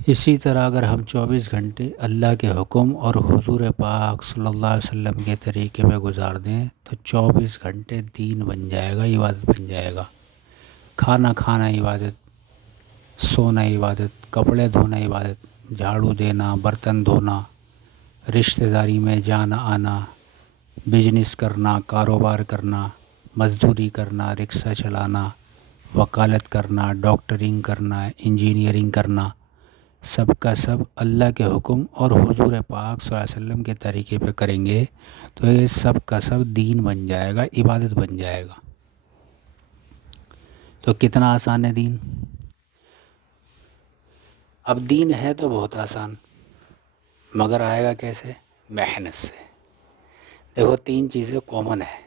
اسی طرح اگر ہم 24 گھنٹے اللہ کے حکم اور حضور پاک صلی اللہ علیہ وسلم کے طریقے پہ گزار دیں تو 24 گھنٹے دین بن جائے گا، عبادت بن جائے گا۔ کھانا کھانا عبادت، سونا عبادت، کپڑے دھونا عبادت، جھاڑو دینا، برتن دھونا، رشتہ داری میں جانا آنا، بزنس کرنا، کاروبار کرنا، مزدوری کرنا، رکشہ چلانا، وکالت کرنا، ڈاکٹرنگ کرنا، انجینئرنگ کرنا، سب کا سب اللہ کے حکم اور حضور پاک صلی اللہ علیہ وسلم کے طریقے پہ کریں گے تو یہ سب کا سب دین بن جائے گا، عبادت بن جائے گا۔ تو کتنا آسان ہے دین۔ اب دین ہے تو بہت آسان، مگر آئے گا کیسے؟ محنت سے۔ دیکھو 3 چیزیں کامن ہے: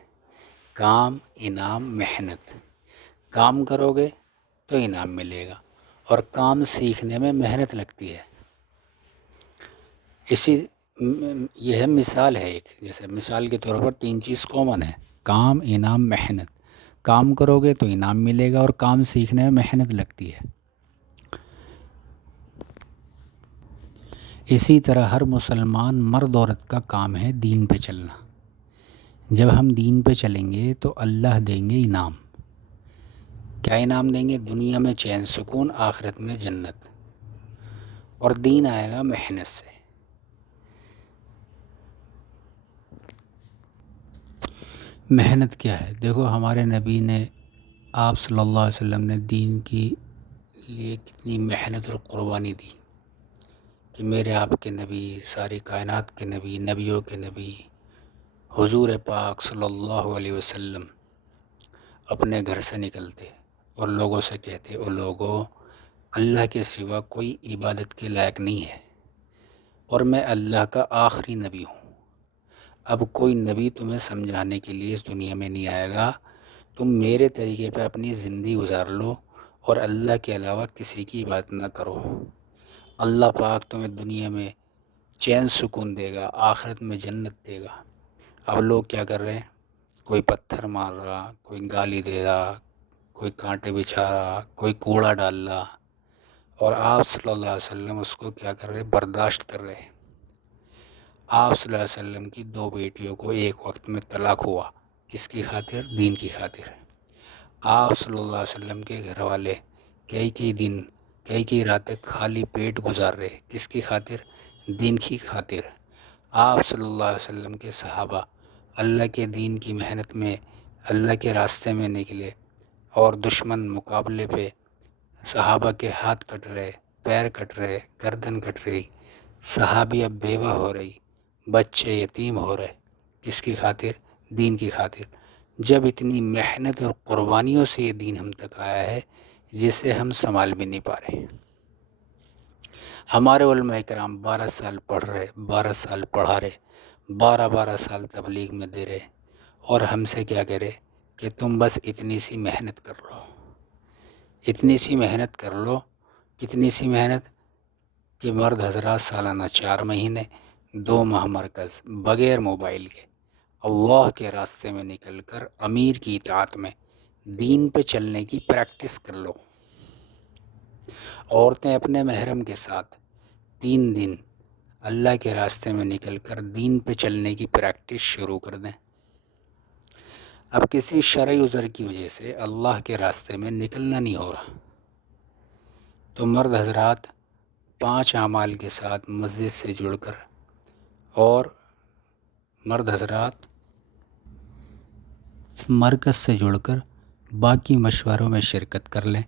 کام، انعام، محنت۔ کام کرو گے تو انعام ملے گا، اور کام سیکھنے میں محنت لگتی ہے۔ یہ ہے مثال ہے ایک، جیسے مثال کے طور پر 3 چیز کامن ہے: کام، انعام، محنت۔ کام کرو گے تو انعام ملے گا، اور کام سیکھنے میں محنت لگتی ہے۔ اسی طرح ہر مسلمان مرد عورت کا کام ہے دین پہ چلنا۔ جب ہم دین پہ چلیں گے تو اللہ دیں گے انعام۔ کیا انعام دیں گے؟ دنیا میں چین سکون، آخرت میں جنت۔ اور دین آئے گا محنت سے۔ محنت کیا ہے؟ دیکھو ہمارے نبی نے، آپ صلی اللہ علیہ وسلم نے دین کی لیے کتنی محنت اور قربانی دی کہ میرے آپ کے نبی، ساری کائنات کے نبی، نبیوں کے نبی حضور پاک صلی اللہ علیہ وسلم اپنے گھر سے نکلتے اور لوگوں سے کہتے: او لوگوں، اللہ کے سوا کوئی عبادت کے لائق نہیں ہے، اور میں اللہ کا آخری نبی ہوں۔ اب کوئی نبی تمہیں سمجھانے کے لیے اس دنیا میں نہیں آئے گا، تم میرے طریقے پہ اپنی زندگی گزار لو اور اللہ کے علاوہ کسی کی عبادت نہ کرو۔ اللہ پاک تمہیں دنیا میں چین سکون دے گا، آخرت میں جنت دے گا۔ اب لوگ کیا کر رہے ہیں؟ کوئی پتھر مار رہا، کوئی گالی دے رہا، کوئی کانٹے بچھا رہا، کوئی کوڑا ڈال رہا، اور آپ صلی اللہ علیہ وسلم اس کو کیا کر رہے؟ برداشت کر رہے۔ آپ صلی اللہ علیہ وسلم کی 2 بیٹیوں کو ایک وقت میں طلاق ہوا، کس کی خاطر؟ دین کی خاطر۔ آپ صلی اللہ علیہ وسلم کے گھر والے کئی دن، کئی راتیں خالی پیٹ گزار رہے، کس کی خاطر؟ دین کی خاطر۔ آپ صلی اللہ علیہ وسلم کے صحابہ اللہ کے دین کی محنت میں، اللہ کے راستے میں نکلے، اور دشمن مقابلے پہ صحابہ کے ہاتھ کٹ رہے، پیر کٹ رہے، گردن کٹ رہی، صحابیہ بیوہ ہو رہی، بچے یتیم ہو رہے، کس کی خاطر؟ دین کی خاطر۔ جب اتنی محنت اور قربانیوں سے یہ دین ہم تک آیا ہے جسے ہم سنبھال بھی نہیں پا رہے۔ ہمارے علماء کرام 12 سال پڑھ رہے، 12 سال پڑھا رہے، 12 سال تبلیغ میں دے رہے، اور ہم سے کیا کرے کہ تم بس اتنی سی محنت کر لو، اتنی سی محنت کر لو۔ کتنی سی محنت؟ کہ مرد حضرات سالانہ 4 مہینے 2 ماہ مرکز بغیر موبائل کے اللہ کے راستے میں نکل کر امیر کی اطاعت میں دین پہ چلنے کی پریکٹس کر لو۔ عورتیں اپنے محرم کے ساتھ 3 دن اللہ کے راستے میں نکل کر دین پہ چلنے کی پریکٹس شروع کر دیں۔ اب کسی شرعی عذر کی وجہ سے اللہ کے راستے میں نکلنا نہیں ہو رہا، تو مرد حضرات 5 اعمال کے ساتھ مسجد سے جڑ کر، اور مرد حضرات مرکز سے جڑ کر باقی مشوروں میں شرکت کر لیں۔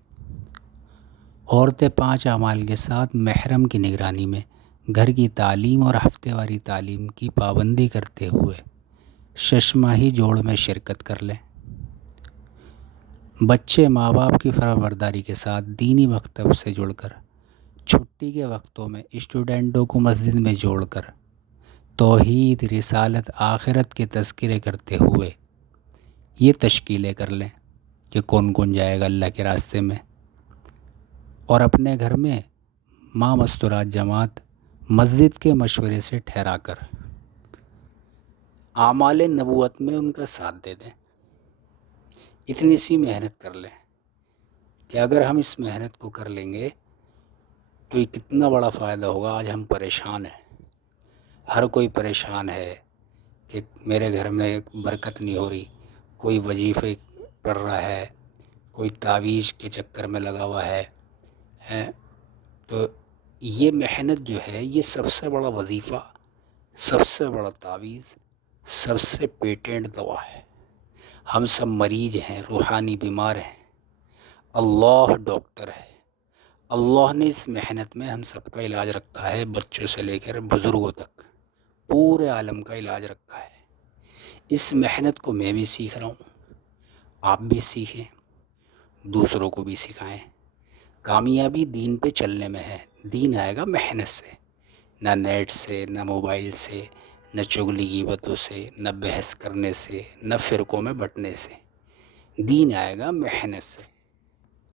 عورتیں 5 اعمال کے ساتھ محرم کی نگرانی میں گھر کی تعلیم اور ہفتے واری تعلیم کی پابندی کرتے ہوئے 6 ماہی جوڑ میں شرکت کر لیں۔ بچے ماں باپ کی فرمانبرداری کے ساتھ دینی مکتب سے جڑ کر چھٹی کے وقتوں میں اسٹوڈنٹوں کو مسجد میں جوڑ کر توحید، رسالت، آخرت کے تذکرے کرتے ہوئے یہ تشکیلیں کر لیں کہ کون کون جائے گا اللہ کے راستے میں، اور اپنے گھر میں ماں مستورات جماعت مسجد کے مشورے سے ٹھہرا کر اعمال نبوت میں ان کا ساتھ دے دیں۔ اتنی سی محنت کر لیں کہ اگر ہم اس محنت کو کر لیں گے تو یہ کتنا بڑا فائدہ ہوگا. آج ہم پریشان ہیں، ہر کوئی پریشان ہے کہ میرے گھر میں برکت نہیں ہو رہی. کوئی وظیفے پڑھ رہا ہے، کوئی تعویذ کے چکر میں لگا ہوا ہے. تو یہ محنت جو ہے یہ سب سے بڑا وظیفہ، سب سے بڑا تعویذ، سب سے پیٹنٹ دوا ہے. ہم سب مریض ہیں، روحانی بیمار ہیں. اللہ ڈاکٹر ہے. اللہ نے اس محنت میں ہم سب کا علاج رکھا ہے، بچوں سے لے کر بزرگوں تک پورے عالم کا علاج رکھا ہے. اس محنت کو میں بھی سیکھ رہا ہوں، آپ بھی سیکھیں، دوسروں کو بھی سکھائیں. کامیابی دین پہ چلنے میں ہے. دین آئے گا محنت سے، نہ نیٹ سے، نہ موبائل سے، نہ چغلی غیبتوں سے، نہ بحث کرنے سے، نہ فرقوں میں بٹنے سے. دین آئے گا محنت سے.